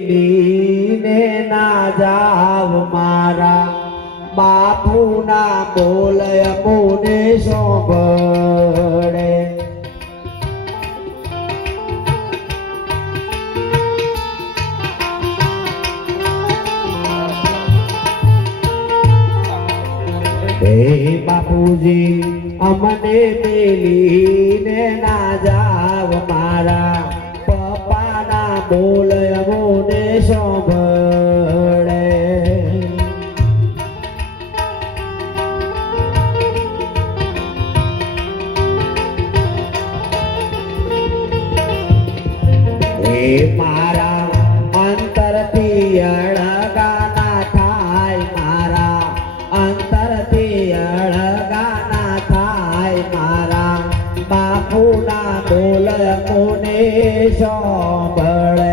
લીને ના જાવ મારા બાપુના બોલય મુને સોંભળે હે બાપુજી અમને મેલીને ના જાવ મારા પપ્પાના બોલય મુને સોંભળે હે મારા અંતરથી અળગાના થાય મારા અંતરથી અળગાના થાય મારા બાપુના બોલય મુને સોંભળે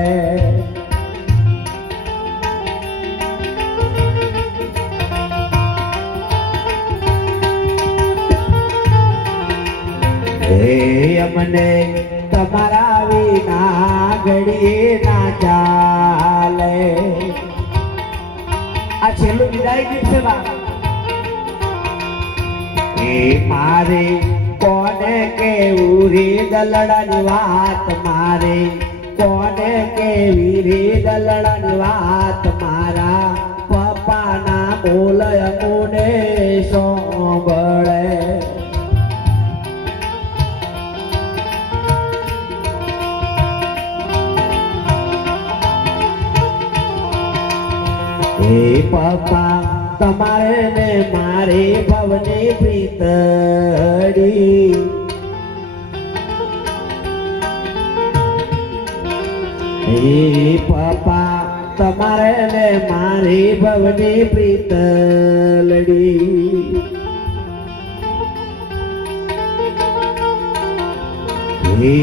હે અમને તમારા વિના ઘડીએ ના ચાલે આ છેલ્લું વિદાય ગીત છે બા હે મારે કોને કેવું રે દલડાની વાત મારે કોને કેવી રે દલડાની વાત મારા પપ્પાના બોલય મુને સોંભળે હે પપ્પા તમારે ને મારે ભવની પ્રીતડી હે પપ્પા તમારે ને મારી ભવની પ્રીતલડી હે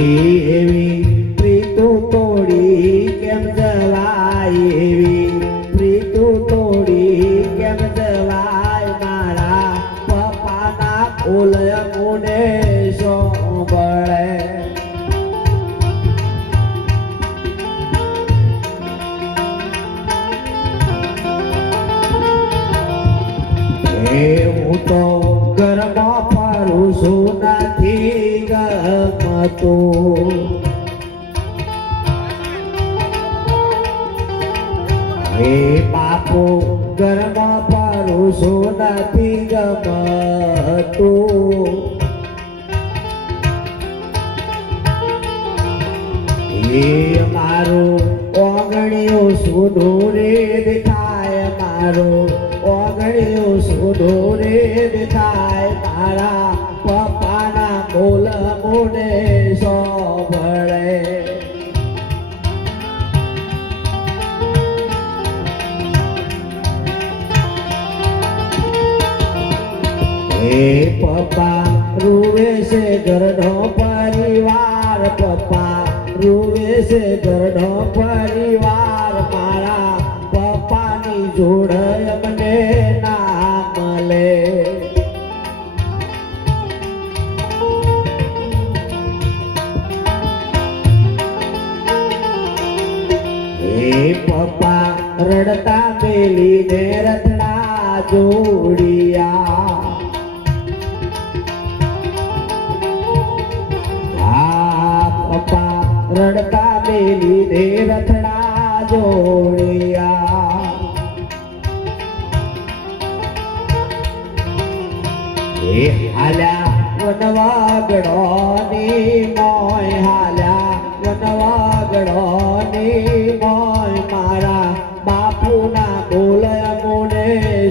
એવી પ્રીતુ તોડી કેમ જવાય એવી પ્રીતુ તોડી કેમ જવાય મારા પપ્પાના બોલય મુને સોંભળે હે હું તો ઘરમાં ફરું છું નથી ગમતું હે બાપુ ઘરમાં પરુષો નથી ગમતું હે મારું ઓગણીઓ સુધો રે દેખાય મારું ઓગણીઓ સુધો રે દેખાય મારા પપ્પાના બોલ મુને સોંભળે હે પપ્પા રૂવે છે ઘરનો પરિવાર પપ્પા રૂવે છે ઘરનો પરિવાર મારા પપ્પાની જોડ મને ના મળે હે પપ્પા રડતા મેલીને રથડા જોડિયા રડતા મેલીને રથડા જોડિયા હે હાલ્યા વનવાગડોની મોય હાલ્યા વનવાગડોની મોય મારા બાપુના બોલય મુને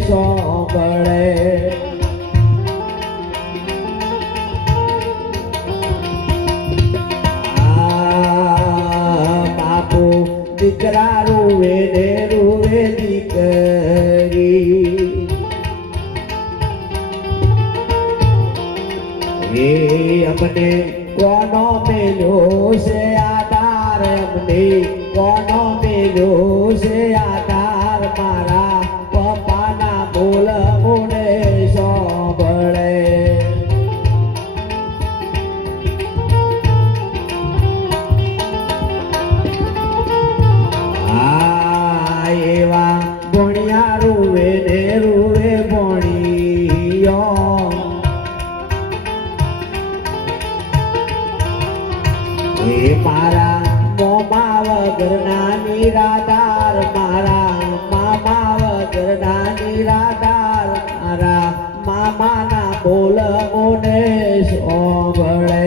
સોંભળે દીકરા રૂવે ને રૂવે દીકરી હે અમને કોનો મેલ્યો છે આધાર અમને કોનો મેલ્યો છે આધાર મારા પપ્પાના બોલ મુને સોંભળે નિરાધાર મારા મામા વગરના નિરાધાર મારા મામાના બોલ મોને સોંભળે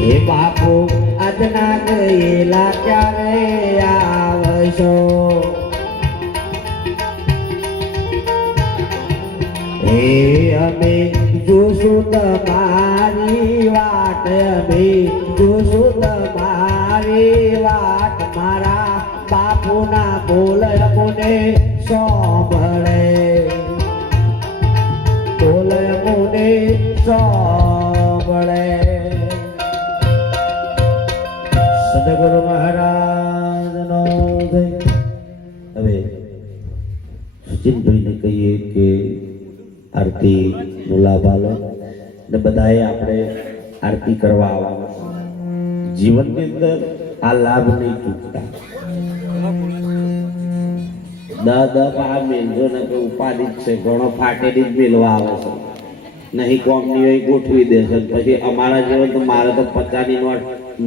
હે બાપુ આજના ગયેલા ક્યારે આવશો હે અમે જોશું તમારી વાટ અમે જોશું તમારી વાટ મારા બાપુના બોલ મુને સોંભળે બોલ મુને સોંભળે સદગુરુ મહારાજનો જય. હવે સુચિનભાઈને કહીએ કે આરતી નો લાભ આલો ને બધાએ આપણે આરતી કરવા આવવાનું. જીવનની અંદર આ લાભ નહીં ચૂકતા. આ મેલજો ને કે ઉપાધિ જ છે ઘણો ફાટેલી જ મેલવા આવે છે નહીં કોમની હોય ગોઠવી દેશે પછી અમારા જેવો તો મારે તો 50ની નોટ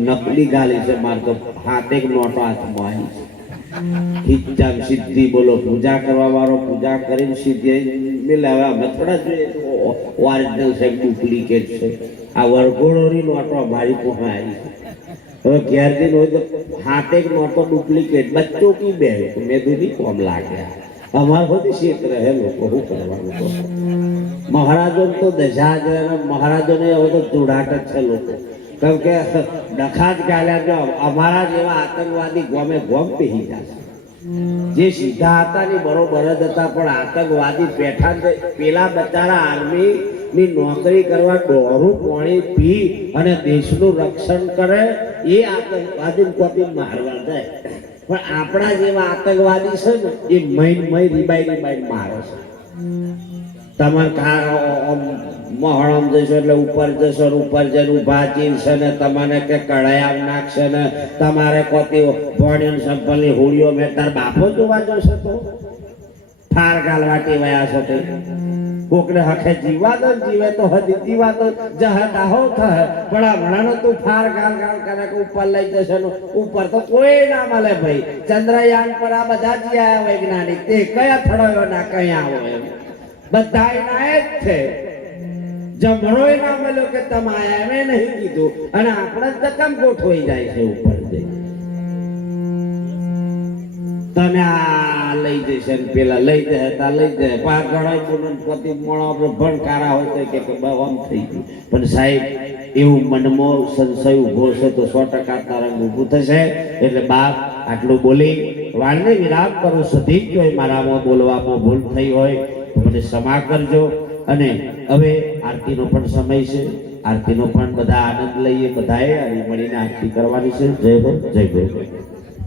નકલી ગાલી છે મારે તો હાથેક નોટો હાથમાં આવી છે. હિચ્છા સિદ્ધિ બોલો પૂજા કરવા વાળો પૂજા કરીને સિદ્ધિ મેળવે અમે થોડા જોઈએ ઓરિજિનલ છે ડુપ્લિકેટ છે. આ વરઘોડોની નોટો અમારી પાસે આવી છે. હવે ઘેર દિન હોય તો હાથેક નોટો ડુપ્લિકેટ બચ્ચો કી બે મેં દૂધી કોમ લાગે અમારે બધી ક્ષેત્ર હે લોકો શું કરવાનું તો મહારાજો તો દશા છે મહારાજોને હવે તો જોડાટ જ છે લોકો કેમ કે ડખા જ ગાલ્યા જો અમારા જેવા આતંકવાદી ગોમે ગોમ પહેરી જશે. જે સીધા હતા ને બરોબર જ હતા પણ આતંકવાદી બેઠા પેલા બચારા આર્મી ની નોકરી કરવા દોરું પાણી પી અને દેશનું રક્ષણ કરે એ આતંકવાદી કોપી મારવા જાય. પણ આપણા જેવા આતંકવાદી છે ને એ મય રીબાઈ મારે છે. તમારે મહોરમ જશો એટલે ઉપર જશો ઉપર જઈને ઉભા ચીરશે ને તમને કે કડાયા નાખશે ને તમારે કોતી ભોણ્યો સંપલની હોળીઓ મેં તાર બાપો જોવા જશે તો ફાર ગાલવાટી વયા છો તે કોકને હખે જીવા દો જીવે તો હજી જીવા દો જહત આહો થાય પણ હમણાંનો તું ફાર ગાલ કરે કે ઉપર લઈ જશે ઉપર તો કોઈ ના મળે ભાઈ. ચંદ્રયાન પર આ બધા જ આયા વૈજ્ઞાનિક તે કયા થડોયો ના કઈ આવો એમ બધા એના જ છે. જમણો ના મળ્યો કે તમે આયા એમ નહીં કીધું અને આપણે જ કમ ગોઠવાઈ જાય છે ઉપર જઈ તને આ લઈ જશે ને પેલા લઈ જાય લઈ જાય પાર ગણાય બોલન પતિ મોણો આપણે ભણકારા હોય તો કે આમ થઈ ગયું પણ સાહેબ એવું મનમાં સંશય ઉભો છે તો 100% તરંગ ઊભું થશે. એટલે બાપ આટલું બોલી વાળને વિરામ કરું સધી જ હોય મારામાં બોલવામાં ભૂલ થઈ હોય તો મને ક્ષમા કરજો. અને હવે આરતીનો પણ સમય છે. આરતીનો પણ બધા આનંદ લઈએ બધાએ મળીને આરતી કરવાની છે. જય હો જય ગુરુ.